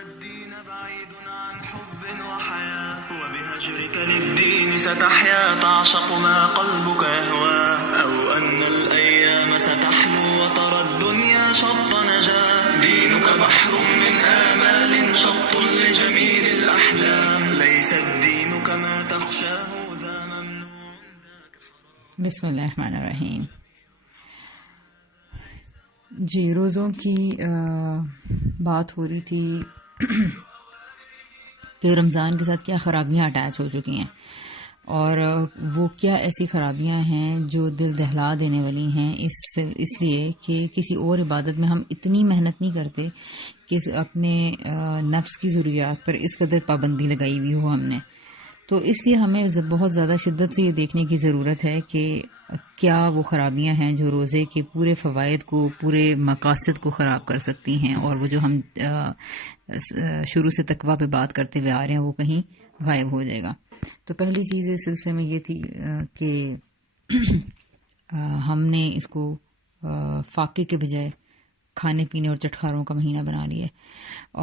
الدين بعيد عن حب وحياة وبهجرك للدين ستحيا تعشق ما قلبك يهوى أو أن الأيام ستحلو وترى الدنيا شط نجاة دينك بحر من آمال شط لجميل الأحلام ليس الدين كما تخشاه ذا ممنوع ذاك حرام. بسم اللہ الرحمن الرحیم. جی روزوں کی بات ہو رہی تھی کہ رمضان کے ساتھ کیا خرابیاں اٹیچ ہو چکی ہیں اور وہ کیا ایسی خرابیاں ہیں جو دل دہلا دینے والی ہیں اس لیے کہ کسی اور عبادت میں ہم اتنی محنت نہیں کرتے کہ اپنے نفس کی ضروریات پر اس قدر پابندی لگائی ہوئی ہو ہم نے. تو اس لیے ہمیں بہت زیادہ شدت سے یہ دیکھنے کی ضرورت ہے کہ کیا وہ خرابیاں ہیں جو روزے کے پورے فوائد کو، پورے مقاصد کو خراب کر سکتی ہیں، اور وہ جو ہم شروع سے تقویٰ پہ بات کرتے ہوئے آ رہے ہیں وہ کہیں غائب ہو جائے گا. تو پہلی چیز اس سلسلے میں یہ تھی کہ ہم نے اس کو فاقے کے بجائے کھانے پینے اور چٹخاروں کا مہینہ بنا لیا ہے،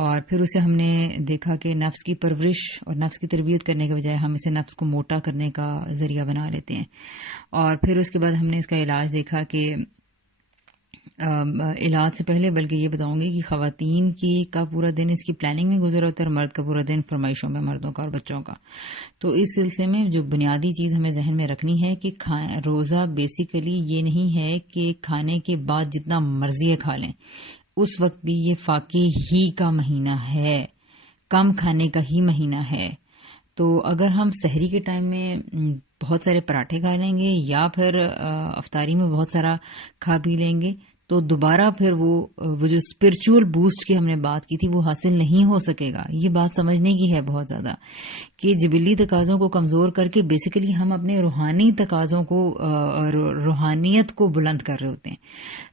اور پھر اسے ہم نے دیکھا کہ نفس کی پرورش اور نفس کی تربیت کرنے کے بجائے ہم اسے نفس کو موٹا کرنے کا ذریعہ بنا لیتے ہیں. اور پھر اس کے بعد ہم نے اس کا علاج دیکھا کہ علاج سے پہلے بلکہ یہ بتاؤں گی کہ خواتین کا پورا دن اس کی پلاننگ میں گزرا ہوتا ہے اور مرد کا پورا دن فرمائشوں میں، مردوں کا اور بچوں کا. تو اس سلسلے میں جو بنیادی چیز ہمیں ذہن میں رکھنی ہے کہ روزہ بیسیکلی یہ نہیں ہے کہ کھانے کے بعد جتنا مرضی ہے کھا لیں، اس وقت بھی یہ فاقے ہی کا مہینہ ہے، کم کھانے کا ہی مہینہ ہے. تو اگر ہم سحری کے ٹائم میں بہت سارے پراٹھے کھا لیں گے یا پھر افطاری میں بہت سارا کھا پی لیں گے تو دوبارہ پھر وہ جو اسپرچول بوسٹ کی ہم نے بات کی تھی وہ حاصل نہیں ہو سکے گا. یہ بات سمجھنے کی ہے بہت زیادہ کہ جبلی تقاضوں کو کمزور کر کے بیسیکلی ہم اپنے روحانی تقاضوں کو، روحانیت کو بلند کر رہے ہوتے ہیں.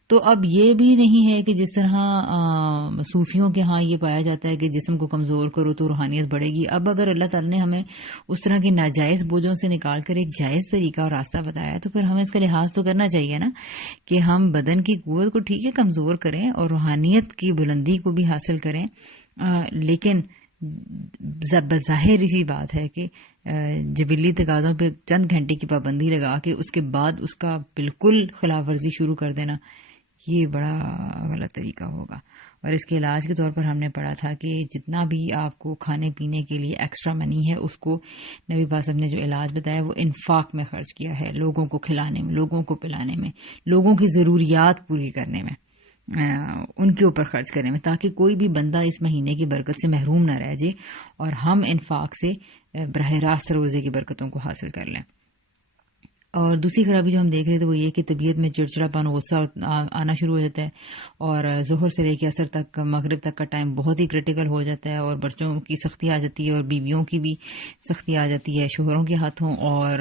تو اب یہ بھی نہیں ہے کہ جس طرح صوفیوں کے ہاں یہ پایا جاتا ہے کہ جسم کو کمزور کرو تو روحانیت بڑھے گی. اب اگر اللہ تعالیٰ نے ہمیں اس طرح کے ناجائز بوجھوں سے نکال کر ایک جائز طریقہ اور راستہ بتایا تو پھر ہمیں اس کا لحاظ تو کرنا چاہیے نا کہ ہم بدن کی قوت کو ٹھیک ہے کمزور کریں اور روحانیت کی بلندی کو بھی حاصل کریں، لیکن بظاہر اسی بات ہے کہ جبلی تقاضوں پہ چند گھنٹے کی پابندی لگا کے اس کے بعد اس کا بالکل خلاف ورزی شروع کر دینا یہ بڑا غلط طریقہ ہوگا. اور اس کے علاج کے طور پر ہم نے پڑھا تھا کہ جتنا بھی آپ کو کھانے پینے کے لیے ایکسٹرا منی ہے اس کو نبی پاک صاحب نے جو علاج بتایا وہ انفاق میں خرچ کیا ہے، لوگوں کو کھلانے میں، لوگوں کو پلانے میں، لوگوں کی ضروریات پوری کرنے میں، ان کے اوپر خرچ کرنے میں، تاکہ کوئی بھی بندہ اس مہینے کی برکت سے محروم نہ رہ جائے اور ہم انفاق سے براہ راست روزے کی برکتوں کو حاصل کر لیں. اور دوسری خرابی جو ہم دیکھ رہے تھے وہ یہ کہ طبیعت میں چڑچڑا پن، غصہ آنا شروع ہو جاتا ہے اور ظہر سے لے کے عصر تک، مغرب تک کا ٹائم بہت ہی کریٹیکل ہو جاتا ہے اور بچوں کی سختی آ جاتی ہے اور بیویوں کی بھی سختی آ جاتی ہے شوہروں کے ہاتھوں، اور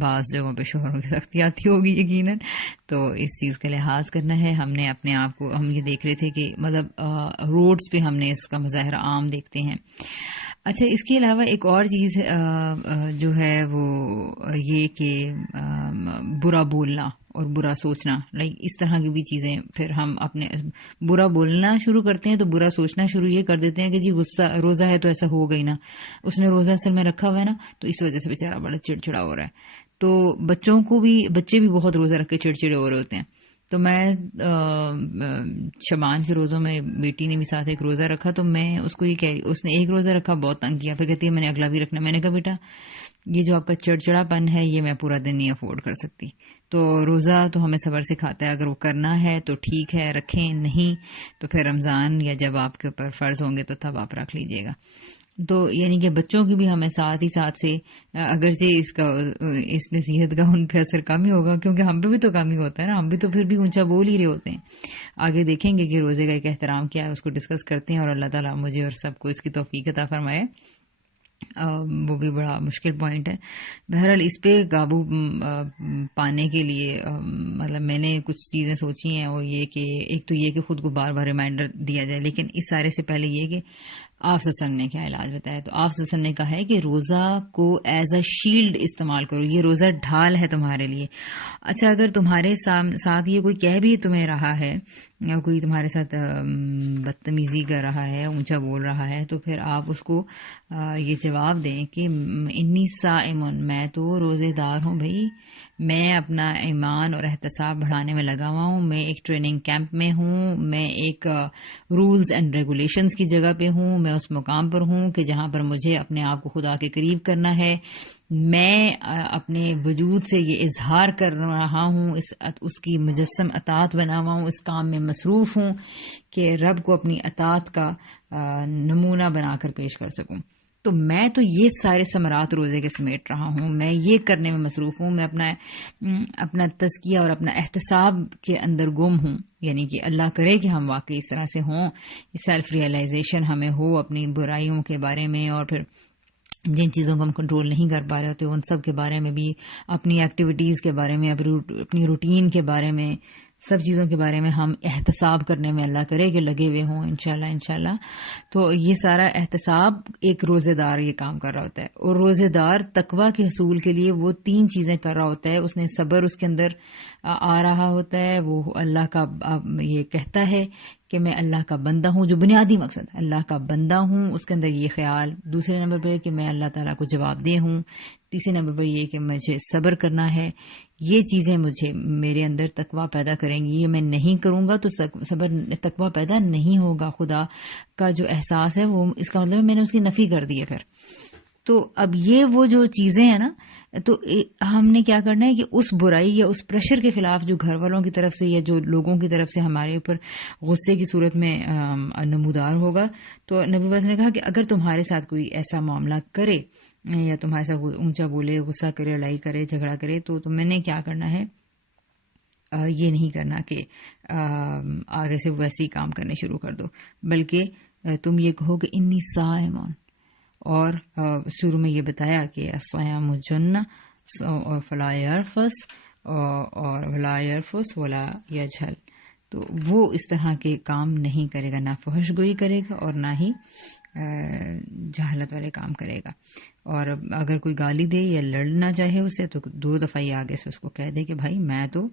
بعض جگہوں پہ شوہروں کی سختی آتی ہوگی یقیناً. تو اس چیز کا لحاظ کرنا ہے. ہم نے اپنے آپ کو، ہم یہ دیکھ رہے تھے کہ مطلب روڈز پہ ہم نے اس کا مظاہرہ عام دیکھتے ہیں. اچھا، اس کے علاوہ ایک اور چیز جو ہے وہ یہ کہ برا بولنا اور برا سوچنا، اس طرح کی بھی چیزیں. پھر ہم اپنے برا بولنا شروع کرتے ہیں تو برا سوچنا شروع یہ کر دیتے ہیں کہ جی غصہ، روزہ ہے تو ایسا ہو گئی نا، اس نے روزہ اصل میں رکھا ہوا ہے نا تو اس وجہ سے بیچارہ بڑا چڑچڑا ہو رہا ہے. تو بچے بھی بہت روزہ رکھ کے چڑچڑے ہو رہے ہوتے ہیں. تو میں شبان کے روزوں میں بیٹی نے بھی ساتھ ایک روزہ رکھا تو میں اس کو یہ کہہ رہی، اس نے ایک روزہ رکھا بہت تنگ کیا، پھر کہتی ہے میں نے اگلا بھی رکھنا. میں نے کہا بیٹا یہ جو آپ کا چڑچڑا پن ہے یہ میں پورا دن نہیں افورڈ کر سکتی. تو روزہ تو ہمیں صبر سکھاتا ہے، اگر وہ کرنا ہے تو ٹھیک ہے رکھیں، نہیں تو پھر رمضان یا جب آپ کے اوپر فرض ہوں گے تو تب آپ رکھ لیجئے گا. تو یعنی کہ بچوں کی بھی ہمیں ساتھ ہی ساتھ سے، اگرچہ اس نصیحت کا ان پہ اثر کم ہی ہوگا کیونکہ ہم پہ بھی تو کم ہی ہوتا ہے نا، ہم بھی تو پھر بھی اونچا بول ہی رہے ہوتے ہیں. آگے دیکھیں گے کہ روزے کا ایک احترام کیا ہے، اس کو ڈسکس کرتے ہیں اور اللہ تعالیٰ مجھے اور سب کو اس کی توفیق عطا فرمائے. وہ بھی بڑا مشکل پوائنٹ ہے. بہرحال اس پہ قابو پانے کے لیے مطلب میں نے کچھ چیزیں سوچی ہیں، وہ یہ کہ ایک تو یہ کہ خود کو بار بار ریمائنڈر دیا جائے، لیکن اس سارے سے پہلے یہ کہ آپ صلی اللہ علیہ وسلم نے کیا علاج بتایا؟ تو آپ صلی اللہ علیہ وسلم نے کہا ہے کہ روزہ کو ایز اے شیلڈ استعمال کرو، یہ روزہ ڈھال ہے تمہارے لیے. اچھا اگر تمہارے ساتھ یہ کوئی کہہ بھی تمہیں رہا ہے یا کوئی تمہارے ساتھ بدتمیزی کر رہا ہے، اونچا بول رہا ہے، تو پھر آپ اس کو یہ جواب دیں کہ انی صائمٌ، میں تو روزے دار ہوں بھائی، میں اپنا ایمان اور احتساب بڑھانے میں لگا ہوا ہوں، میں ایک ٹریننگ کیمپ میں ہوں، میں ایک رولز اینڈ ریگولیشنز کی جگہ پہ ہوں، میں اس مقام پر ہوں کہ جہاں پر مجھے اپنے آپ کو خدا کے قریب کرنا ہے، میں اپنے وجود سے یہ اظہار کر رہا ہوں، اس کی مجسم اطاعت بنا ہوا ہوں، اس کام میں مصروف ہوں کہ رب کو اپنی اطاعت کا نمونہ بنا کر پیش کر سکوں. تو میں تو یہ سارے ثمرات روزے کے سمیٹ رہا ہوں، میں یہ کرنے میں مصروف ہوں، میں اپنا تزکیہ اور اپنا احتساب کے اندر گم ہوں. یعنی کہ اللہ کرے کہ ہم واقعی اس طرح سے ہوں، سیلف ریئلائزیشن ہمیں ہو اپنی برائیوں کے بارے میں، اور پھر جن چیزوں کو ہم کنٹرول نہیں کر پا رہے ہوتے ان سب کے بارے میں بھی، اپنی ایکٹیویٹیز کے بارے میں، اپنی روٹین کے بارے میں، سب چیزوں کے بارے میں ہم احتساب کرنے میں اللہ کرے کہ لگے ہوئے ہوں انشاءاللہ. تو یہ سارا احتساب ایک روزے دار یہ کام کر رہا ہوتا ہے. اور روزے دار تقویٰ کے حصول کے لیے وہ 3 چیزیں کر رہا ہوتا ہے. اس نے صبر اس کے اندر آ رہا ہوتا ہے، وہ اللہ کا یہ کہتا ہے کہ میں اللہ کا بندہ ہوں، جو بنیادی مقصد ہے اللہ کا بندہ ہوں، اس کے اندر یہ خیال. دوسرے نمبر پہ کہ میں اللہ تعالیٰ کو جواب دہ ہوں. تیسرے نمبر پر یہ کہ مجھے صبر کرنا ہے. یہ چیزیں میرے اندر تقویٰ پیدا کریں گی. یہ میں نہیں کروں گا تو تقویٰ پیدا نہیں ہوگا. خدا کا جو احساس ہے وہ، اس کا مطلب ہے میں نے اس کی نفی کر دی ہے پھر. تو اب یہ وہ جو چیزیں ہیں نا، تو ہم نے کیا کرنا ہے کہ اس برائی یا اس پریشر کے خلاف جو گھر والوں کی طرف سے یا جو لوگوں کی طرف سے ہمارے اوپر غصے کی صورت میں نمودار ہوگا، تو نبی وسلم نے کہا کہ اگر تمہارے ساتھ کوئی ایسا معاملہ کرے یا تمہارے ساتھ اونچا بولے، غصہ کرے، لڑائی کرے، جھگڑا کرے، تو تم نے کیا کرنا ہے، یہ نہیں کرنا کہ آگے سے ویسے ہی کام کرنے شروع کر دو، بلکہ تم یہ کہو کہ انی صائمٌ. اور شروع میں یہ بتایا کہ الصیام جنہ، اور فلا یرفث اور ولا یرفث ولا یجہل. تو وہ اس طرح کے کام نہیں کرے گا، نہ فحش گوئی کرے گا اور نہ ہی جہالت والے کام کرے گا. اور اگر کوئی گالی دے یا لڑنا چاہے اسے، تو 2 دفعہ یہ آگے سے اس کو کہہ دے کہ بھائی میں تو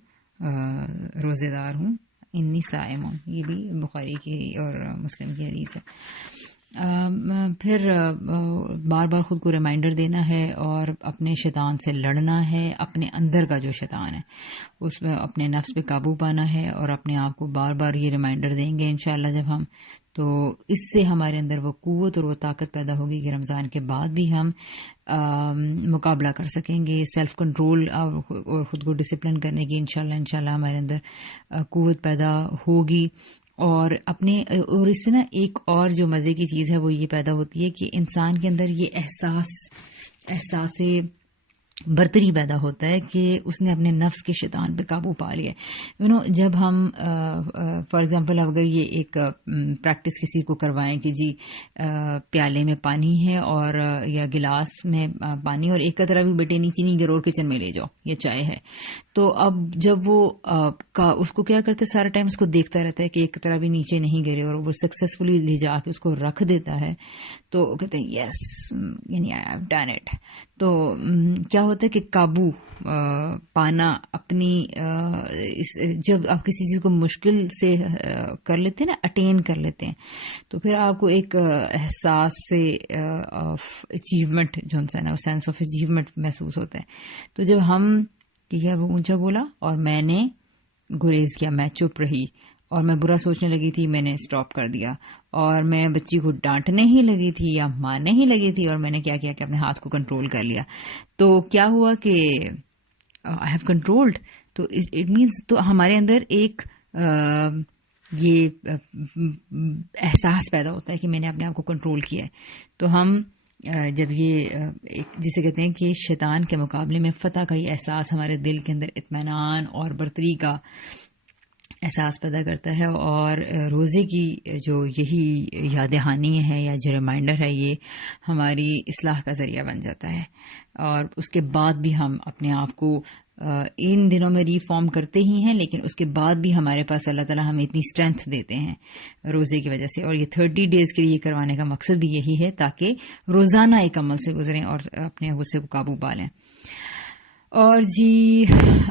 روزے دار ہوں، انی صائمٌ. یہ بھی بخاری کی اور مسلم کی حدیث ہے. پھر بار بار خود کو ریمائنڈر دینا ہے اور اپنے شیطان سے لڑنا ہے. اپنے اندر کا جو شیطان ہے اس میں اپنے نفس پہ قابو پانا ہے، اور اپنے آپ کو بار بار یہ ریمائنڈر دیں گے انشاءاللہ جب ہم، تو اس سے ہمارے اندر وہ قوت اور وہ طاقت پیدا ہوگی کہ رمضان کے بعد بھی ہم مقابلہ کر سکیں گے. سیلف کنٹرول اور خود کو ڈسپلن کرنے کی انشاءاللہ ہمارے اندر قوت پیدا ہوگی. اور اس سے نا ایک اور جو مزے کی چیز ہے وہ یہ پیدا ہوتی ہے کہ انسان کے اندر یہ احساس برتری پیدا ہوتا ہے کہ اس نے اپنے نفس کے شیطان پہ قابو پا لیا. جب ہم فار ایگزامپل اگر یہ ایک پریکٹس کسی کو کروائیں کہ جی پیالے میں پانی ہے اور یا گلاس میں پانی اور ایک قطرہ بھی بیٹے نیچے نہیں گرو کچن میں لے جاؤ، یہ چائے ہے، تو اب جب وہ اس کو کیا کرتے سارا ٹائم اس کو دیکھتا رہتا ہے کہ ایک قطرہ بھی نیچے نہیں گرے اور وہ سکسیسفلی لے جا کے اس کو رکھ دیتا ہے، تو کہتے ہیں یس یعنی آئی ہیو ڈن اٹ. تو کیا ہوتا ہے کہ قابو پانا اپنی جب آپ کسی چیز کو مشکل سے کر لیتے ہیں نا، اٹین کر لیتے ہیں، تو پھر آپ کو ایک احساس سے آف اچیومنٹ جو ہے نا، سینس آف اچیومنٹ محسوس ہوتا ہے. تو جب ہم کیا وہ اونچا بولا اور میں نے گریز کیا، میں چپ رہی اور میں برا سوچنے لگی تھی، میں نے اسٹاپ کر دیا، اور میں بچی کو ڈانٹنے ہی لگی تھی یا مارنے ہی لگی تھی، اور میں نے کیا کیا کہ اپنے ہاتھ کو کنٹرول کر لیا. تو کیا ہوا کہ آئی ہیو کنٹرولڈ. تو اٹ مینس تو ہمارے اندر ایک یہ احساس پیدا ہوتا ہے کہ میں نے اپنے آپ کو کنٹرول کیا ہے. تو ہم جب یہ جسے کہتے ہیں کہ شیطان کے مقابلے میں فتح کا یہ احساس ہمارے دل کے اندر اطمینان اور برتری کا احساس پیدا کرتا ہے، اور روزے کی جو یہی یاد دہانی ہے یا جو ریمائنڈر ہے، یہ ہماری اصلاح کا ذریعہ بن جاتا ہے، اور اس کے بعد بھی ہم اپنے آپ کو ان دنوں میں ری فارم کرتے ہی ہیں، لیکن اس کے بعد بھی ہمارے پاس اللہ تعالیٰ ہمیں اتنی اسٹرینتھ دیتے ہیں روزے کی وجہ سے. اور یہ 30 ڈیز کے لیے کروانے کا مقصد بھی یہی ہے تاکہ روزانہ ایک عمل سے گزریں اور اپنے غصے کو قابو پا لیں. اور جی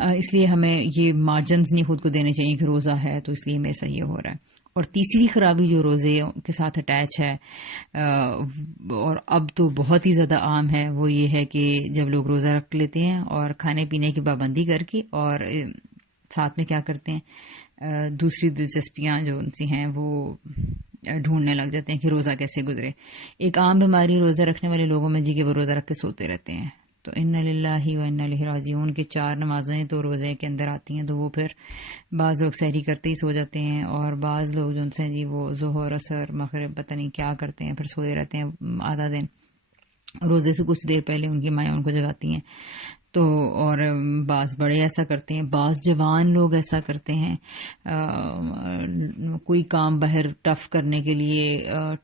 اس لیے ہمیں یہ مارجنز نہیں خود کو دینے چاہیے کہ روزہ ہے تو اس لیے میرے سے یہ ہو رہا ہے. اور تیسری خرابی جو روزے کے ساتھ اٹیچ ہے، اور اب تو بہت ہی زیادہ عام ہے، وہ یہ ہے کہ جب لوگ روزہ رکھ لیتے ہیں اور کھانے پینے کی پابندی کر کے، اور ساتھ میں کیا کرتے ہیں، دوسری دلچسپیاں جو ان سے ہیں وہ ڈھونڈنے لگ جاتے ہیں کہ روزہ کیسے گزرے. ایک عام بیماری روزہ رکھنے والے لوگوں میں جی کہ وہ روزہ رکھ کے سوتے رہتے ہیں. تو انا للہ و انا الیہ راجعون کی 4 نمازیں تو روزے کے اندر آتی ہیں، تو وہ پھر بعض لوگ سحری کرتے ہی سو جاتے ہیں، اور بعض لوگ جو ان سے جی وہ ظہر اثر مغرب پتہ نہیں کیا کرتے ہیں، پھر سوئے رہتے ہیں آدھا دن. روزے سے کچھ دیر پہلے ان کی مائیں ان کو جگاتی ہیں. تو اور بعض بڑے ایسا کرتے ہیں، بعض جوان لوگ ایسا کرتے ہیں، کوئی کام باہر ٹف کرنے کے لیے،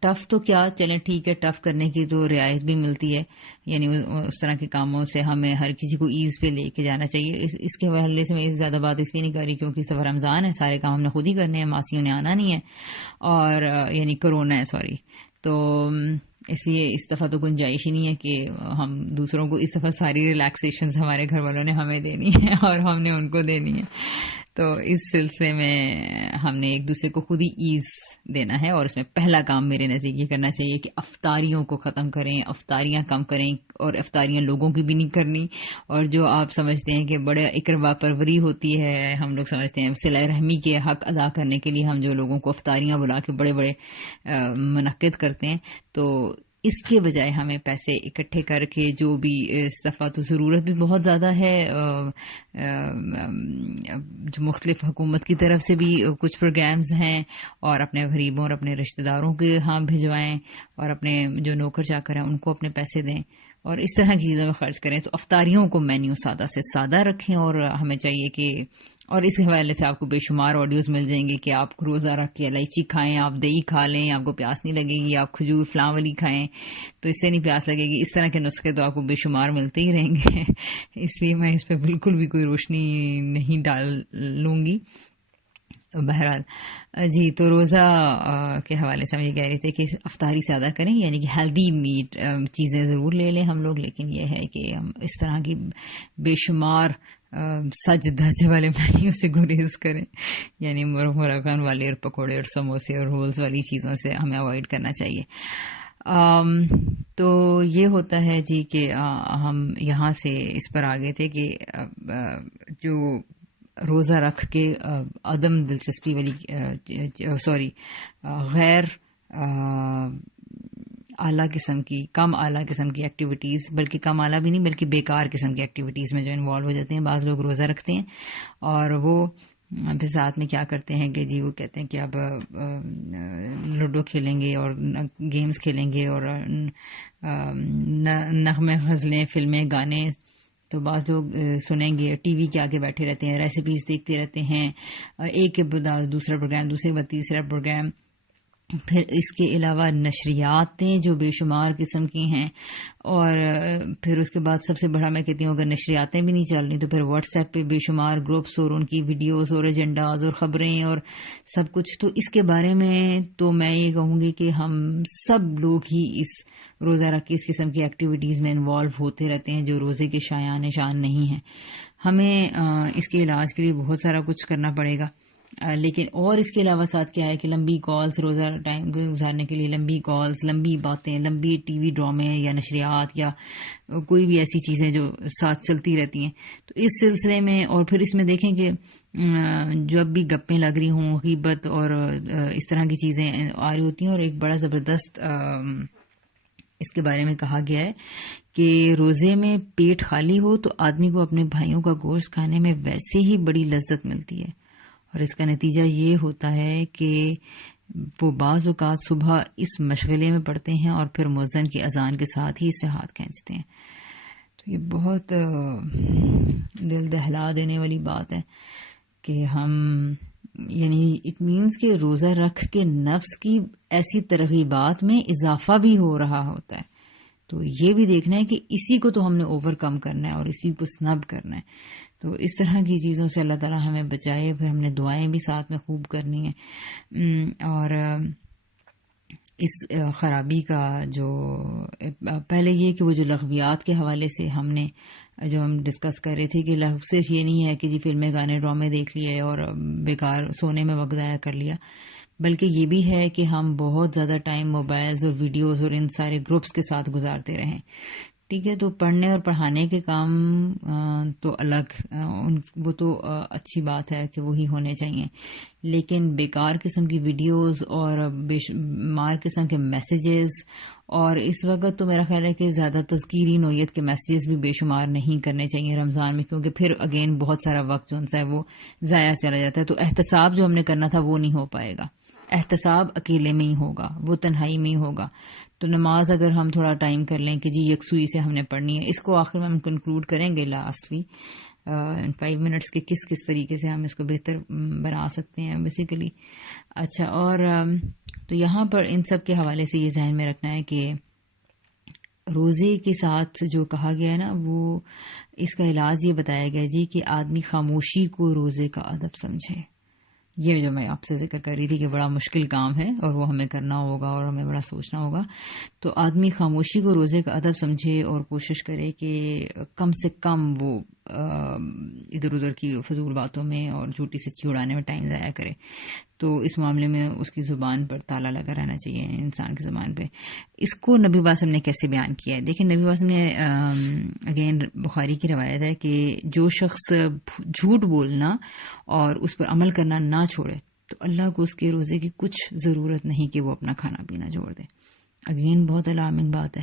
ٹف تو کیا چلیں ٹھیک ہے، ٹف کرنے کی تو رعایت بھی ملتی ہے، یعنی اس طرح کے کاموں سے ہمیں ہر کسی کو ایز پہ لے کے جانا چاہیے. اس کے حوالے سے میں زیادہ بات اس لیے نہیں کر رہی کیونکہ سفر رمضان ہے، سارے کام ہم نے خود ہی کرنے ہیں، ماسیوں نے آنا نہیں ہے، اور یعنی کرونا ہے سوری، تو اس لیے اس دفعہ تو گنجائش ہی نہیں ہے کہ ہم دوسروں کو، اس دفعہ ساری ریلیکسیشنز ہمارے گھر والوں نے ہمیں دینی ہے اور ہم نے ان کو دینی ہے. تو اس سلسلے میں ہم نے ایک دوسرے کو خود ہی ایز دینا ہے، اور اس میں پہلا کام میرے نزدیک یہ کرنا چاہیے کہ افطاریوں کو ختم کریں، افطاریاں کم کریں، اور افطاریاں لوگوں کی بھی نہیں کرنی. اور جو آپ سمجھتے ہیں کہ بڑے اقربا پروری ہوتی ہے، ہم لوگ سمجھتے ہیں صلہ رحمی کے حق ادا کرنے کے لیے ہم جو لوگوں کو افطاریاں بلا کے بڑے بڑے منعقد کرتے ہیں، تو اس کے بجائے ہمیں پیسے اکٹھے کر کے، جو بھی اس دفعہ تو ضرورت بھی بہت زیادہ ہے، جو مختلف حکومت کی طرف سے بھی کچھ پروگرامز ہیں، اور اپنے غریبوں اور اپنے رشتہ داروں کے ہاں بھجوائیں، اور اپنے جو نوکر چاکر ہیں ان کو اپنے پیسے دیں، اور اس طرح کی چیزوں میں خرچ کریں. تو افطاریوں کو مینیو سادہ سے سادہ رکھیں، اور ہمیں چاہیے کہ، اور اس حوالے سے آپ کو بے شمار آڈیوز مل جائیں گے کہ آپ روزہ رکھ کے الائچی کھائیں، آپ دہی کھا لیں، آپ کو پیاس نہیں لگے گی، آپ کھجور فلاں والی کھائیں تو اس سے نہیں پیاس لگے گی. اس طرح کے نسخے تو آپ کو بے شمار ملتے ہی رہیں گے، اس لیے میں اس پہ بالکل بھی کوئی روشنی نہیں ڈال لوں گی. بہرحال جی، تو روزہ کے حوالے سے ہم یہ کہہ رہے تھے کہ افطاری سادہ کریں، یعنی کہ ہیلدی میٹ چیزیں ضرور لے لیں ہم لوگ، لیکن یہ ہے کہ ہم اس طرح کی بے شمار سج دھج والے مینیو سے گریز کریں، یعنی مرغن والے اور پکوڑے اور سموسے اور رولز والی چیزوں سے ہمیں اوائڈ کرنا چاہیے. تو یہ ہوتا ہے جی کہ ہم یہاں سے اس پر آگے تھے کہ جو روزہ رکھ کے عدم دلچسپی والی غیر اعلیٰ قسم کی، کم اعلیٰ قسم کی ایکٹیویٹیز، بلکہ کم اعلیٰ بھی نہیں بلکہ بیکار قسم کی ایکٹیویٹیز میں جو انوالو ہو جاتے ہیں. بعض لوگ روزہ رکھتے ہیں اور وہ پھر ساتھ میں کیا کرتے ہیں کہ جی وہ کہتے ہیں کہ اب لوڈو کھیلیں گے اور گیمز کھیلیں گے اور نغمے غزلیں فلمیں گانے. تو بعض لوگ سنیں گے، ٹی وی کے آگے بیٹھے رہتے ہیں، ریسیپیز دیکھتے رہتے ہیں، ایک کے بعد دوسرا پروگرام، دوسرے کے بعد تیسرا پروگرام. پھر اس کے علاوہ نشریاتیں جو بے شمار قسم کی ہیں، اور پھر اس کے بعد سب سے بڑا میں کہتی ہوں اگر نشریاتیں بھی نہیں چل رہی تو پھر واٹس ایپ پہ بے شمار گروپس اور ان کی ویڈیوز اور ایجنڈاز اور خبریں اور سب کچھ. تو اس کے بارے میں تو میں یہ کہوں گی کہ ہم سب لوگ ہی اس روزہ رکھ کے اس قسم کی ایکٹیویٹیز میں انوالو ہوتے رہتے ہیں جو روزے کے شایان شان نہیں ہیں. ہمیں اس کے علاج کے لیے بہت سارا کچھ کرنا پڑے گا، لیکن اور اس کے علاوہ ساتھ کیا ہے کہ لمبی کالز، روزہ ٹائم گزارنے کے لیے لمبی کالز، لمبی باتیں، لمبی ٹی وی ڈرامے یا نشریات یا کوئی بھی ایسی چیزیں جو ساتھ چلتی رہتی ہیں. تو اس سلسلے میں اور پھر اس میں دیکھیں کہ جب بھی گپیں لگ رہی ہوں، غیبت اور اس طرح کی چیزیں آ رہی ہوتی ہیں. اور ایک بڑا زبردست اس کے بارے میں کہا گیا ہے کہ روزے میں پیٹ خالی ہو تو آدمی کو اپنے بھائیوں کا گوشت کھانے میں ویسے ہی بڑی لذت ملتی ہے، اور اس کا نتیجہ یہ ہوتا ہے کہ وہ بعض اوقات صبح اس مشغلے میں پڑتے ہیں اور پھر مؤذن کی اذان کے ساتھ ہی اس سے ہاتھ کھینچتے ہیں. تو یہ بہت دل دہلا دینے والی بات ہے کہ ہم یعنی اٹ مینس کہ روزہ رکھ کے نفس کی ایسی ترغیبات میں اضافہ بھی ہو رہا ہوتا ہے. تو یہ بھی دیکھنا ہے کہ اسی کو تو ہم نے اوور کم کرنا ہے اور اسی کو سنب کرنا ہے. تو اس طرح کی چیزوں سے اللہ تعالیٰ ہمیں بچائے. پھر ہم نے دعائیں بھی ساتھ میں خوب کرنی ہیں. اور اس خرابی کا جو پہلے یہ کہ وہ جو لغویات کے حوالے سے ہم ڈسکس کر رہے تھے کہ لغو صرف یہ نہیں ہے کہ جی فلمیں گانے ڈرامے دیکھ لیے اور بیکار سونے میں وقت ضائع کر لیا، بلکہ یہ بھی ہے کہ ہم بہت زیادہ ٹائم موبائلز اور ویڈیوز اور ان سارے گروپس کے ساتھ گزارتے رہیں. ٹھیک ہے، تو پڑھنے اور پڑھانے کے کام تو الگ، وہ تو اچھی بات ہے کہ وہی ہونے چاہیے، لیکن بیکار قسم کی ویڈیوز اور بے شمار قسم کے میسیجز، اور اس وقت تو میرا خیال ہے کہ زیادہ تذکیری نوعیت کے میسیجز بھی بے شمار نہیں کرنے چاہیے رمضان میں، کیونکہ پھر اگین بہت سارا وقت جو ان سے وہ ضائع چلا جاتا ہے. تو احتساب جو ہم نے کرنا تھا وہ نہیں ہو پائے گا. احتساب اکیلے میں ہی ہوگا، وہ تنہائی میں ہی ہوگا. تو نماز اگر ہم تھوڑا ٹائم کر لیں کہ جی یکسوئی سے ہم نے پڑھنی ہے، اس کو آخر میں ہم کنکلوڈ کریں گے لاسٹلی 5 منٹس کے کس طریقے سے ہم اس کو بہتر بنا سکتے ہیں بیسیکلی. اچھا، اور تو یہاں پر ان سب کے حوالے سے یہ ذہن میں رکھنا ہے کہ روزے کے ساتھ جو کہا گیا ہے نا، وہ اس کا علاج یہ بتایا گیا جی کہ آدمی خاموشی کو روزے کا ادب سمجھے. یہ جو میں آپ سے ذکر کر رہی تھی کہ بڑا مشکل کام ہے اور وہ ہمیں کرنا ہوگا اور ہمیں بڑا سوچنا ہوگا. تو آدمی خاموشی کو روزے کا ادب سمجھے اور کوشش کرے کہ کم سے کم وہ ادھر ادھر کی فضول باتوں میں اور جھوٹی سچی اڑانے میں ٹائم ضائع کرے. تو اس معاملے میں اس کی زبان پر تالا لگا رہنا چاہیے، انسان کی زبان پہ. اس کو نبی واسم نے کیسے بیان کیا ہے؟ دیکھیں، نبی واسم نے اگین بخاری کی روایت ہے کہ جو شخص جھوٹ بولنا اور اس پر عمل کرنا نہ چھوڑے تو اللہ کو اس کے روزے کی کچھ ضرورت نہیں کہ وہ اپنا کھانا پینا چھوڑ دے. اگین بہت الارمنگ بات ہے.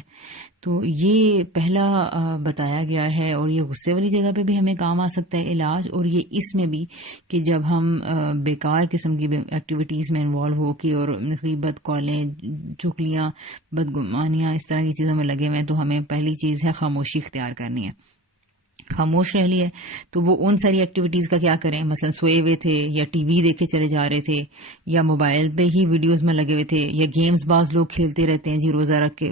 تو یہ پہلا بتایا گیا ہے، اور یہ غصے والی جگہ پہ بھی ہمیں کام آ سکتا ہے علاج، اور یہ اس میں بھی کہ جب ہم بیکار قسم کی ایکٹیویٹیز میں انوالو ہو کے اور غیبت، کالیں، چغلیاں، بدگمانیاں اس طرح کی چیزوں میں لگے ہوئے ہیں، تو ہمیں پہلی چیز ہے خاموشی اختیار کرنی ہے. خاموش رہ لیے تو وہ ان ساری ایکٹیویٹیز کا کیا کریں؟ مثلا سوئے ہوئے تھے یا ٹی وی دیکھے چلے جا رہے تھے یا موبائل پہ ہی ویڈیوز میں لگے ہوئے تھے یا گیمز بعض لوگ کھیلتے رہتے ہیں جی روزہ رکھ کے،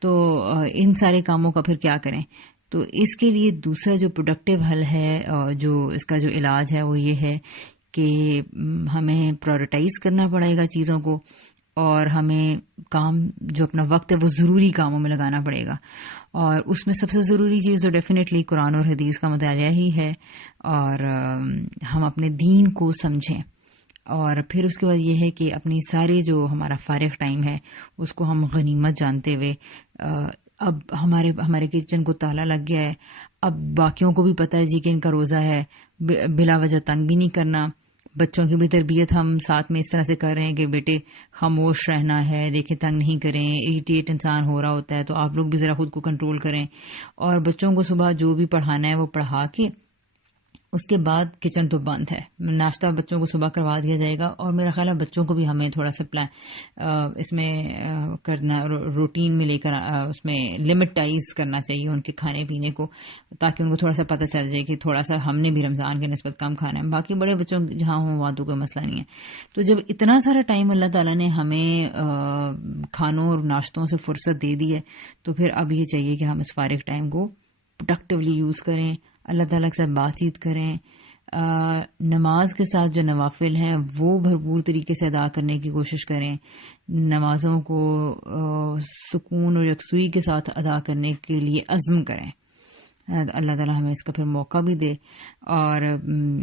تو ان سارے کاموں کا پھر کیا کریں؟ تو اس کے لیے دوسرا جو پروڈکٹیو حل ہے، جو اس کا جو علاج ہے وہ یہ ہے کہ ہمیں پرائورٹائز کرنا پڑے گا چیزوں کو، اور ہمیں کام جو اپنا وقت ہے وہ ضروری کاموں میں لگانا پڑے گا. اور اس میں سب سے ضروری چیز تو ڈیفینیٹلی قرآن اور حدیث کا مطالعہ ہی ہے، اور ہم اپنے دین کو سمجھیں. اور پھر اس کے بعد یہ ہے کہ اپنی سارے جو ہمارا فارغ ٹائم ہے اس کو ہم غنیمت جانتے ہوئے، اب ہمارے کچن کو تالا لگ گیا ہے، اب باقیوں کو بھی پتہ ہے جی کہ ان کا روزہ ہے، بلا وجہ تنگ بھی نہیں کرنا. بچوں کی بھی تربیت ہم ساتھ میں اس طرح سے کر رہے ہیں کہ بیٹے خاموش رہنا ہے، دیکھیں تنگ نہیں کریں، اریٹیٹ انسان ہو رہا ہوتا ہے تو آپ لوگ بھی ذرا خود کو کنٹرول کریں. اور بچوں کو صبح جو بھی پڑھانا ہے وہ پڑھا کے اس کے بعد کچن تو بند ہے، ناشتہ بچوں کو صبح کروا دیا جائے گا. اور میرا خیال ہے بچوں کو بھی ہمیں تھوڑا سا اس میں کرنا، روٹین میں لے کر اس میں لمٹائز کرنا چاہیے ان کے کھانے پینے کو، تاکہ ان کو تھوڑا سا پتہ چل جائے کہ تھوڑا سا ہم نے بھی رمضان کے نسبت کم کھانا ہے. باقی بڑے بچوں جہاں ہوں وہاں تو کوئی مسئلہ نہیں ہے. تو جب اتنا سارا ٹائم اللہ تعالیٰ نے ہمیں کھانوں اور ناشتوں سے فرصت دے دی ہے، تو پھر اب یہ چاہیے کہ ہم اس فارغ ٹائم کو پروڈکٹیولی یوز کریں، اللہ تعالیٰ کے ساتھ بات چیت کریں. نماز کے ساتھ جو نوافل ہیں وہ بھرپور طریقے سے ادا کرنے کی کوشش کریں. نمازوں کو سکون اور یکسوئی کے ساتھ ادا کرنے کے لیے عزم کریں. اللہ تعالیٰ ہمیں اس کا پھر موقع بھی دے. اور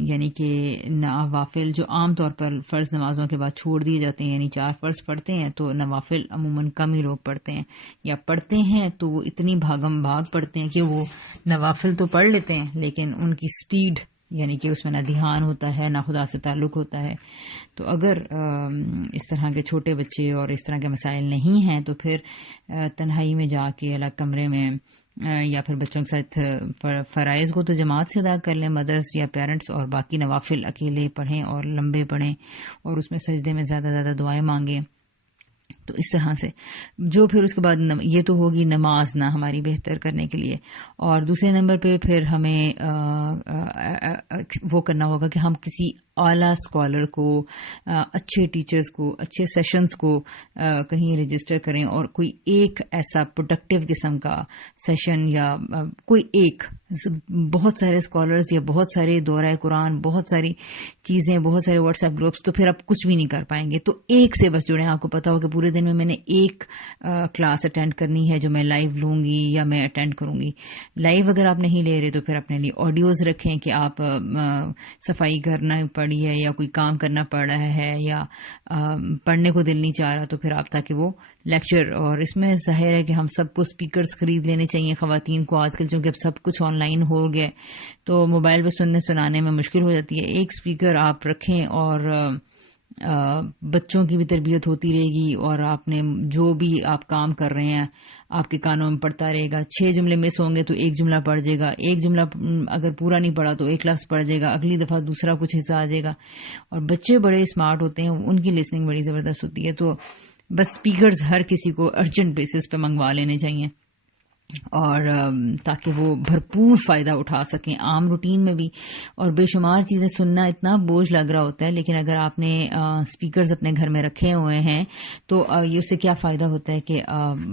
یعنی کہ نوافل جو عام طور پر فرض نمازوں کے بعد چھوڑ دیے جاتے ہیں، یعنی 4 فرض پڑھتے ہیں تو نوافل عموماً کم ہی لوگ پڑھتے ہیں، یا پڑھتے ہیں تو وہ اتنی بھاگم بھاگ پڑھتے ہیں کہ وہ نوافل تو پڑھ لیتے ہیں لیکن ان کی سپیڈ، یعنی کہ اس میں نہ دھیان ہوتا ہے نہ خدا سے تعلق ہوتا ہے. تو اگر اس طرح کے چھوٹے بچے اور اس طرح کے مسائل نہیں ہیں تو پھر تنہائی میں جا کے الگ کمرے میں یا پھر بچوں کے ساتھ فرائض کو تو جماعت سے ادا کر لیں مدرس یا پیرنٹس، اور باقی نوافل اکیلے پڑھیں اور لمبے پڑھیں اور اس میں سجدے میں زیادہ زیادہ دعائیں مانگیں. تو اس طرح سے جو پھر اس کے بعد یہ تو ہوگی نماز نہ ہماری بہتر کرنے کے لیے، اور دوسرے نمبر پہ پھر ہمیں وہ کرنا ہوگا کہ ہم کسی اعلیٰ اسکالر کو، اچھے ٹیچرز کو، اچھے سیشنز کو کہیں رجسٹر کریں، اور کوئی ایک ایسا پروڈکٹیو قسم کا سیشن یا کوئی ایک، بہت سارے اسکالرز یا بہت سارے دورہ قرآن، بہت ساری چیزیں، بہت سارے واٹس ایپ گروپس، تو پھر آپ کچھ بھی نہیں کر پائیں گے. تو ایک سے بس جڑیں. آپ کو پتا ہو کہ پورے دن میں نے ایک کلاس اٹینڈ کرنی ہے جو میں لائیو لوں گی یا میں اٹینڈ کروں گی. لائیو اگر آپ نہیں لے رہے تو پھر اپنے لیے آڈیوز رکھیں کہ آپ صفائی کرنا پڑی ہے یا کوئی کام کرنا پڑ رہا ہے یا پڑھنے کو دل نہیں چاہ رہا، تو پھر آپ تاکہ وہ لیکچر. اور اس میں ظاہر ہے کہ ہم سب کو اسپیکرز خرید لینے چاہیے خواتین کو آج کل، چونکہ اب سب کچھ آن لائن ہو گیا تو موبائل پہ سنانے میں مشکل ہو جاتی ہے. ایک اسپیکر آپ رکھیں اور بچوں کی بھی تربیت ہوتی رہے گی، اور آپ نے جو بھی آپ کام کر رہے ہیں آپ کے کانوں میں پڑتا رہے گا. 6 جملے مس ہوں گے تو ایک جملہ پڑھ جائے گا، ایک جملہ اگر پورا نہیں پڑھا تو ایک لفظ پڑھ جائے گا، اگلی دفعہ دوسرا کچھ حصہ آ جائے گا. اور بچے بڑے اسمارٹ ہوتے ہیں، ان کی لسننگ بڑی زبردست ہوتی ہے. تو بس اسپیکرز ہر کسی کو ارجنٹ بیسس پہ منگوا لینے چاہیے، اور تاکہ وہ بھرپور فائدہ اٹھا سکیں عام روٹین میں بھی. اور بے شمار چیزیں سننا اتنا بوجھ لگ رہا ہوتا ہے، لیکن اگر آپ نے اسپیکرز اپنے گھر میں رکھے ہوئے ہیں تو یہ اس سے کیا فائدہ ہوتا ہے کہ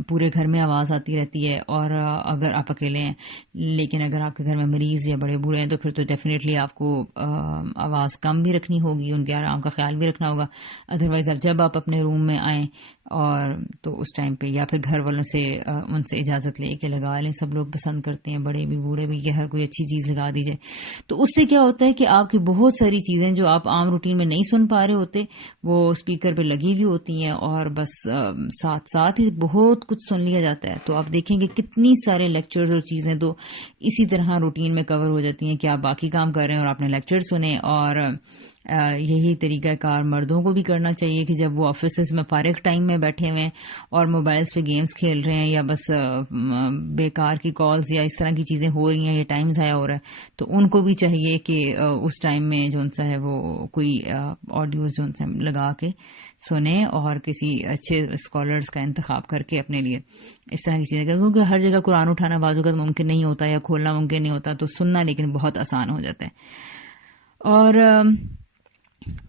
پورے گھر میں آواز آتی رہتی ہے. اور اگر آپ اکیلے ہیں، لیکن اگر آپ کے گھر میں مریض یا بڑے بوڑھے ہیں تو پھر تو ڈیفینیٹلی آپ کو آواز کم بھی رکھنی ہوگی، ان کے آرام کا خیال بھی رکھنا ہوگا. ادروائز اب جب آپ اپنے روم میں آئیں اور تو اس ٹائم پہ یا پھر گھر والوں سے ان سے اجازت لے کے لگا لیں. سب لوگ پسند کرتے ہیں، بڑے بھی بوڑھے بھی، کہ ہر کوئی اچھی چیز لگا دیجئے. تو اس سے کیا ہوتا ہے کہ آپ کی بہت ساری چیزیں جو آپ عام روٹین میں نہیں سن پا رہے ہوتے وہ اسپیکر پہ لگی ہوئی ہوتی ہیں، اور بس ساتھ ساتھ ہی بہت کچھ سن لیا جاتا ہے. تو آپ دیکھیں کہ کتنی سارے لیکچرز اور چیزیں تو اسی طرح روٹین میں کور ہو جاتی ہیں کہ آپ باقی کام کر رہے ہیں اور آپ نے لیکچر سنے. اور یہی طریقہ کار مردوں کو بھی کرنا چاہیے کہ جب وہ آفیسز میں فارغ ٹائم میں بیٹھے ہوئے ہیں اور موبائلز پہ گیمز کھیل رہے ہیں یا بس بیکار کی کالز یا اس طرح کی چیزیں ہو رہی ہیں یا ٹائم ضائع ہو رہا ہے، تو ان کو بھی چاہیے کہ اس ٹائم میں جو ان سا ہے وہ کوئی آڈیوز جو ان سے لگا کے سنیں، اور کسی اچھے اسکالرز کا انتخاب کر کے اپنے لیے اس طرح کی چیزیں کریں. کیونکہ ہر جگہ قرآن اٹھانا بعض اوقات ممکن نہیں ہوتا یا کھولنا ممکن نہیں ہوتا، تو سننا لیکن بہت آسان ہو جاتا ہے. اور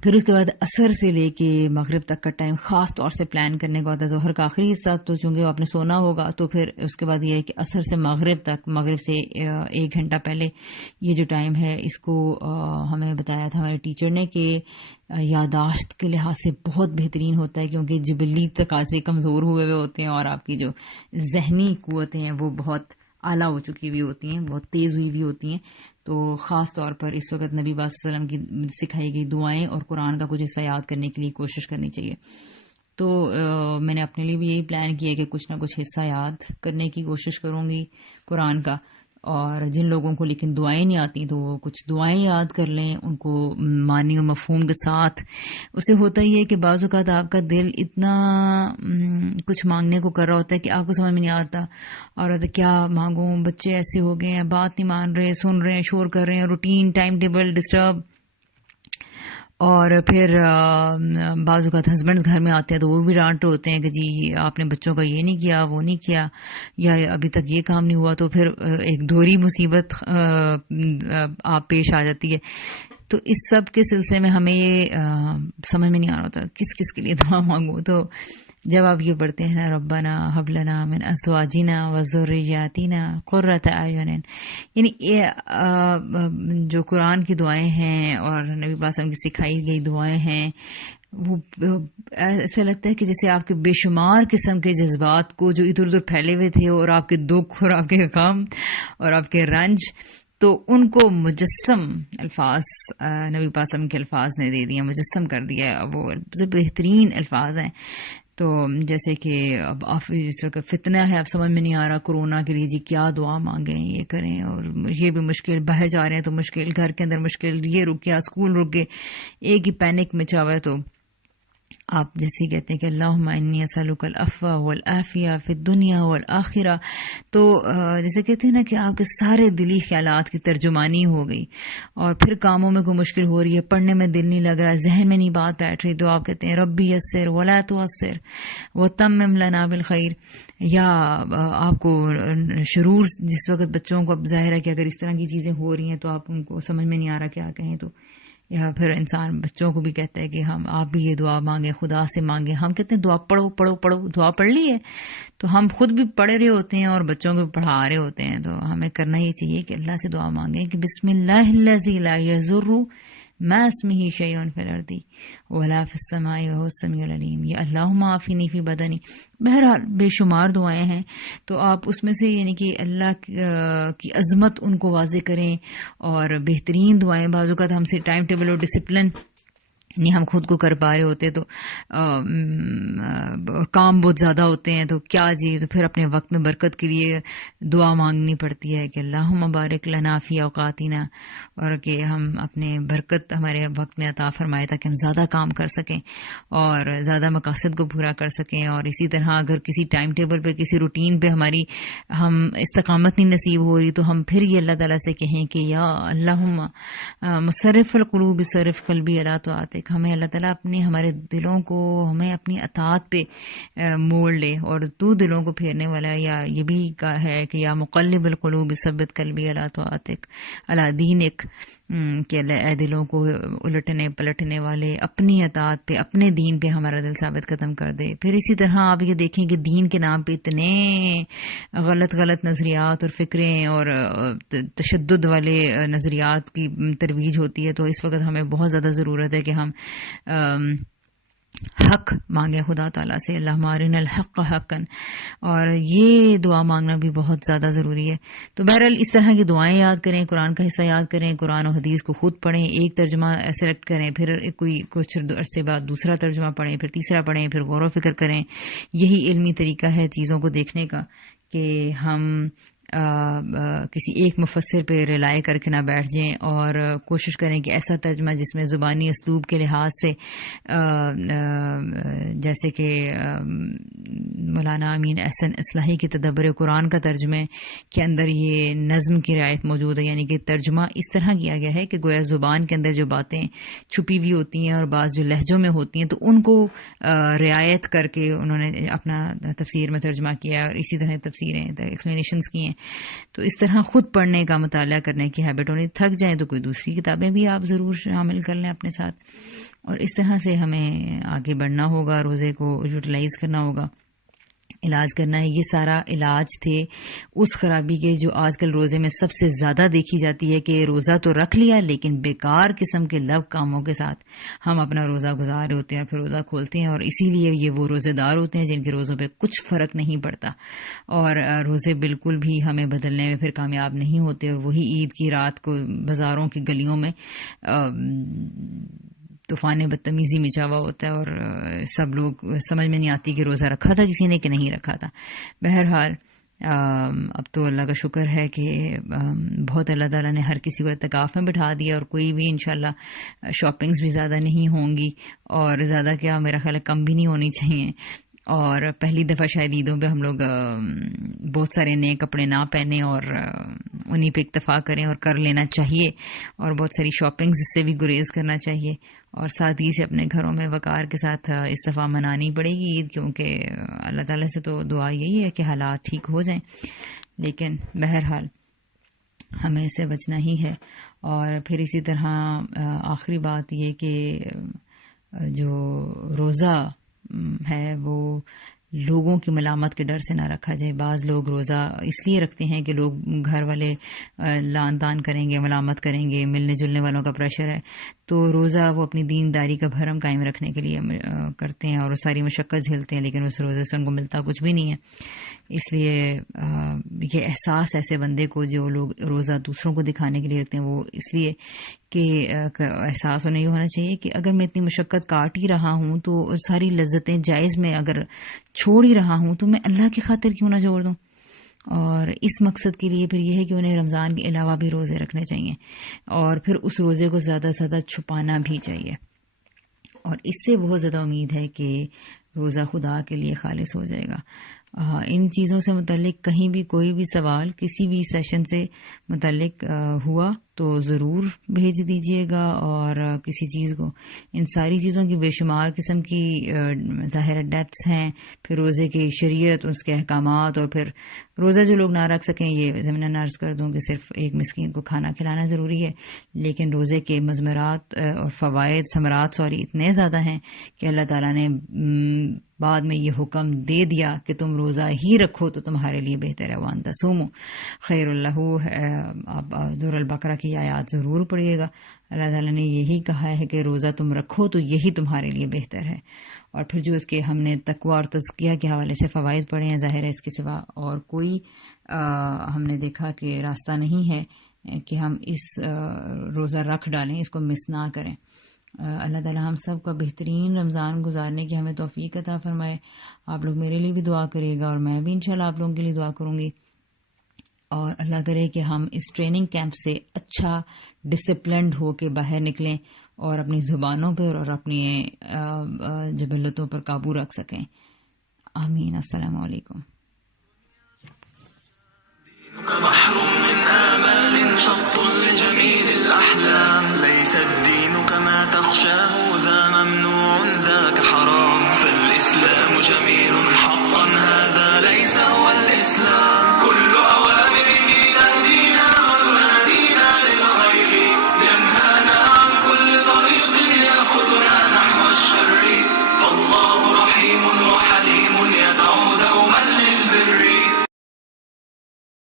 پھر اس کے بعد عصر سے لے کے مغرب تک کا ٹائم خاص طور سے پلان کرنے کا ہوتا ہے. ظہر کا آخری حصہ تو چونکہ آپ نے سونا ہوگا، تو پھر اس کے بعد یہ ہے کہ عصر سے مغرب تک، مغرب سے 1 گھنٹہ پہلے یہ جو ٹائم ہے اس کو ہمیں بتایا تھا ہمارے ٹیچر نے کہ یاداشت کے لحاظ سے بہت بہترین ہوتا ہے، کیونکہ جبلی تقاضے کمزور ہوئے ہوئے ہوتے ہیں اور آپ کی جو ذہنی قوتیں ہیں وہ بہت اعلیٰ ہو چکی ہوئی ہوتی ہیں، بہت تیز ہوئی ہوئی ہوتی ہیں. تو خاص طور پر اس وقت نبی پاک صلی اللہ علیہ وسلم کی سکھائی گئی دعائیں اور قرآن کا کچھ حصہ یاد کرنے کے لیے کوشش کرنی چاہیے. تو میں نے اپنے لیے بھی یہی پلان کیا کہ کچھ نہ کچھ حصہ یاد کرنے کی کوشش کروں گی قرآن کا. اور جن لوگوں کو لیکن دعائیں نہیں آتی تو وہ کچھ دعائیں یاد کر لیں، ان کو معنی و مفہوم کے ساتھ. اس سے ہوتا ہی ہے کہ بعض اوقات آپ کا دل اتنا کچھ مانگنے کو کر رہا ہوتا ہے کہ آپ کو سمجھ میں نہیں آتا، اور کیا مانگوں، بچے ایسے ہو گئے ہیں، بات نہیں مان رہے، سن رہے ہیں، شور کر رہے ہیں، روٹین ٹائم ٹیبل ڈسٹرب. اور پھر بعض اوقات ہسبینڈز گھر میں آتے ہیں تو وہ بھی ڈانٹ رہے ہوتے ہیں کہ جی آپ نے بچوں کا یہ نہیں کیا، وہ نہیں کیا، یا ابھی تک یہ کام نہیں ہوا. تو پھر ایک دوہری مصیبت آپ پیش آ جاتی ہے. تو اس سب کے سلسلے میں ہمیں یہ سمجھ میں نہیں آ رہا ہوتا کس کس کے لیے دعا مانگوں. تو جب آپ یہ پڑھتے ہیں نا ربنا حب لنا من ازواجنا وذریاتنا قرۃ اعین، یعنی جو قرآن کی دعائیں ہیں اور نبی پاک صلی اللہ علیہ وسلم کی سکھائی گئی دعائیں ہیں، وہ ایسا لگتا ہے کہ جیسے آپ کے بے شمار قسم کے جذبات کو جو ادھر ادھر پھیلے ہوئے تھے، اور آپ کے دکھ اور آپ کے غم اور آپ کے رنج، تو ان کو مجسم الفاظ نبی پاک صلی اللہ علیہ وسلم کے الفاظ نے دے دیا، مجسم کر دیا. وہ بہترین الفاظ ہیں. تو جیسے کہ اب فتنہ ہے، اب سمجھ میں نہیں آ رہا کورونا کے لیے جی کیا دعا مانگیں، یہ کریں، اور یہ بھی مشکل، باہر جا رہے ہیں تو مشکل، گھر کے اندر مشکل، یہ رک گیا، اسکول رک گئے، ایک ہی پینک مچا ہوا ہے. تو آپ جیسے کہتے ہیں کہ اللہم انی اسألک العفو والعافیہ فی الدنیا والآخرہ، تو جیسے کہتے ہیں نا کہ آپ کے سارے دلی خیالات کی ترجمانی ہو گئی، اور پھر کاموں میں کوئی مشکل ہو رہی ہے، پڑھنے میں دل نہیں لگ رہا، ذہن میں نہیں بات بیٹھ رہی، تو آپ کہتے ہیں ربی یسر ولا تعسر وتمم لنا بالخیر. یا آپ کو شرور جس وقت بچوں کو، اب ظاہر ہے کہ اگر اس طرح کی چیزیں ہو رہی ہیں تو آپ ان کو سمجھ میں نہیں آ رہا کیا کہیں، تو یا پھر انسان بچوں کو بھی کہتا ہے کہ آپ بھی یہ دعا مانگیں، خدا سے مانگیں. ہم کہتے ہیں دعا پڑھو پڑھو پڑھو، دعا پڑھ لی ہے تو ہم خود بھی پڑھ رہے ہوتے ہیں اور بچوں کو بھی پڑھا رہے ہوتے ہیں. تو ہمیں کرنا یہ چاہیے کہ اللہ سے دعا مانگیں کہ بسم اللہ الذی لا یضر ما اسمہ شیء فی الارض ولا فی السماء وهو السمیع العلیم، یا اللہم عافنی فی بدنی. بہرحال بے شمار دعائیں ہیں، تو آپ اس میں سے یعنی کہ اللہ کی عظمت ان کو واضح کریں، اور بہترین دعائیں. بعض اوقات ہم سے ٹائم ٹیبل اور ڈسپلن نہیں ہم خود کو کر پا رہے ہوتے، تو کام بہت زیادہ ہوتے ہیں، تو کیا جی، تو پھر اپنے وقت میں برکت کے لیے دعا مانگنی پڑتی ہے کہ اللہم بارک لنا فی اوقاتنا، اور کہ ہم اپنے برکت ہمارے وقت میں عطا فرمائے تاکہ ہم زیادہ کام کر سکیں اور زیادہ مقاصد کو پورا کر سکیں. اور اسی طرح اگر کسی ٹائم ٹیبل پہ، کسی روٹین پہ ہماری ہم استقامت نہیں نصیب ہو رہی، تو ہم پھر یہ اللہ تعالیٰ سے کہیں کہ یا اللہم مصرف القلوب صرف قلبی علی طاعتک، ہمیں اللہ تعالیٰ ہمارے دلوں کو ہمیں اپنی اطاعت پہ موڑ لے، اور تو دلوں کو پھیرنے والا. یا یہ بھی کہا ہے کہ یا مقلب القلوب ثبت قلبی علی طاعتک علی دینک، کہ اے دلوں کو الٹنے پلٹنے والے اپنی اطاعت پہ، اپنے دین پہ ہمارا دل ثابت قدم کر دے. پھر اسی طرح آپ یہ دیکھیں کہ دین کے نام پہ اتنے غلط نظریات اور فکریں اور تشدد والے نظریات کی ترویج ہوتی ہے. تو اس وقت ہمیں بہت زیادہ ضرورت ہے کہ ہم حق مانگیں خدا تعالیٰ سے، اللہم ارنا الحق حقا، اور یہ دعا مانگنا بھی بہت زیادہ ضروری ہے. تو بہرحال اس طرح کی دعائیں یاد کریں، قرآن کا حصہ یاد کریں، قرآن و حدیث کو خود پڑھیں، ایک ترجمہ سلیکٹ کریں، پھر کچھ عرصے بعد دوسرا ترجمہ پڑھیں، پھر تیسرا پڑھیں، پھر غور و فکر کریں. یہی علمی طریقہ ہے چیزوں کو دیکھنے کا، کہ ہم کسی ایک مفسر پہ ریلائی کر کے نہ بیٹھ جائیں، اور کوشش کریں کہ ایسا ترجمہ جس میں زبانی اسلوب کے لحاظ سے جیسے کہ مولانا امین احسن اصلاحی کے تدبر قرآن کا ترجمے کے اندر یہ نظم کی رعایت موجود ہے، یعنی کہ ترجمہ اس طرح کیا گیا ہے کہ گویا زبان کے اندر جو باتیں چھپی ہوئی ہوتی ہیں اور بعض جو لہجوں میں ہوتی ہیں تو ان کو رعایت کر کے انہوں نے اپنا تفسیر میں ترجمہ کیا، اور اسی طرح تفسیریں ایکسپلینیشنز کی ہیں. تو اس طرح خود پڑھنے کا، مطالعہ کرنے کی ہیبٹ ہونی. تھک جائیں تو کوئی دوسری کتابیں بھی آپ ضرور شامل کر لیں اپنے ساتھ، اور اس طرح سے ہمیں آگے بڑھنا ہوگا، روزے کو یوٹیلائز کرنا ہوگا، علاج کرنا ہے. یہ سارا علاج تھے اس خرابی کے جو آج کل روزے میں سب سے زیادہ دیکھی جاتی ہے، کہ روزہ تو رکھ لیا لیکن بیکار قسم کے لب کاموں کے ساتھ ہم اپنا روزہ گزار رہے ہوتے ہیں، پھر روزہ کھولتے ہیں، اور اسی لیے یہ وہ روزے دار ہوتے ہیں جن کے روزوں پہ کچھ فرق نہیں پڑتا، اور روزے بالکل بھی ہمیں بدلنے میں پھر کامیاب نہیں ہوتے. اور وہی عید کی رات کو بازاروں کی گلیوں میں طوفان بدتمیزی مچا ہوا ہوتا ہے، اور سب لوگ سمجھ میں نہیں آتی کہ روزہ رکھا تھا کسی نے کہ نہیں رکھا تھا. بہرحال اب تو اللہ کا شکر ہے کہ بہت اللہ تعالیٰ نے ہر کسی کو اعتکاف میں بٹھا دیا، اور کوئی بھی انشاءاللہ شاپنگز بھی زیادہ نہیں ہوں گی، اور زیادہ کیا میرا خیال ہے کم بھی نہیں ہونی چاہیے. اور پہلی دفعہ شاید عیدوں پہ ہم لوگ بہت سارے نئے کپڑے نہ پہنیں اور انہی پہ اکتفا کریں، اور کر لینا چاہیے، اور بہت ساری شاپنگز سے بھی گریز کرنا چاہیے، اور ساتھ ہی سے اپنے گھروں میں وقار کے ساتھ اس دفعہ منانی پڑے گی عید، کیونکہ اللہ تعالیٰ سے تو دعا یہی ہے کہ حالات ٹھیک ہو جائیں. لیکن بہرحال ہمیں اس سے بچنا ہی ہے. اور پھر اسی طرح آخری بات یہ کہ جو روزہ ہے وہ لوگوں کی ملامت کے ڈر سے نہ رکھا جائے. بعض لوگ روزہ اس لیے رکھتے ہیں کہ لوگ گھر والے لان تان کریں گے، ملامت کریں گے، ملنے جلنے والوں کا پریشر ہے، تو روزہ وہ اپنی دینداری کا بھرم قائم رکھنے کے لیے کرتے ہیں، اور وہ ساری مشقت جھیلتے ہیں، لیکن اس روزے سے ان کو ملتا کچھ بھی نہیں ہے. اس لیے یہ احساس ایسے بندے کو جو لوگ روزہ دوسروں کو دکھانے کے لیے رکھتے ہیں، وہ اس لیے کہ احساس انہیں یہ ہونا چاہیے کہ اگر میں اتنی مشقت کاٹ ہی رہا ہوں تو ساری لذتیں جائز میں اگر چھوڑ ہی رہا ہوں تو میں اللہ کی خاطر کیوں نہ چھوڑ دوں. اور اس مقصد کے لیے پھر یہ ہے کہ انہیں رمضان کے علاوہ بھی روزے رکھنے چاہیے، اور پھر اس روزے کو زیادہ سے زیادہ چھپانا بھی چاہیے. اور اس سے بہت زیادہ امید ہے کہ روزہ خدا کے لیے خالص ہو جائے گا. ان چیزوں سے متعلق کہیں بھی کوئی بھی سوال کسی بھی سیشن سے متعلق ہوا تو ضرور بھیج دیجیے گا. اور کسی چیز کو ان ساری چیزوں کی بے شمار قسم کی ظاہر ڈیپتھس ہیں. پھر روزے کی شریعت، اس کے احکامات، اور پھر روزہ جو لوگ نہ رکھ سکیں، یہ ضمناً عرض کر دوں کہ صرف ایک مسکین کو کھانا کھلانا ضروری ہے، لیکن روزے کے مضمرات اور فوائد ثمرات اتنے زیادہ ہیں کہ اللہ تعالیٰ نے بعد میں یہ حکم دے دیا کہ تم روزہ ہی رکھو تو تمہارے لیے بہتر ہے. وان تصوموا خیر اللہ. آپ سورۃ البقرہ کی آیات ضرور پڑھیے گا. اللہ تعالیٰ نے یہی کہا ہے کہ روزہ تم رکھو تو یہی تمہارے لیے بہتر ہے. اور پھر جو اس کے ہم نے تقویٰ اور تزکیہ کے حوالے سے فوائد پڑھے ہیں، ظاہر ہے اس کے سوا اور کوئی ہم نے دیکھا کہ راستہ نہیں ہے کہ ہم اس روزہ رکھ ڈالیں، اس کو مس نہ کریں. اللہ تعالیٰ ہم سب کا بہترین رمضان گزارنے کی ہمیں توفیق عطا فرمائے. آپ لوگ میرے لیے بھی دعا کریے گا اور میں بھی انشاءاللہ آپ لوگوں کے لیے دعا کروں گی. اور اللہ کرے کہ ہم اس ٹریننگ کیمپ سے اچھا ڈسپلنڈ ہو کے باہر نکلیں اور اپنی زبانوں پر اور اپنی جبلتوں پر قابو رکھ سکیں. آمین. السلام علیکم. بحر من آمال شط لجميل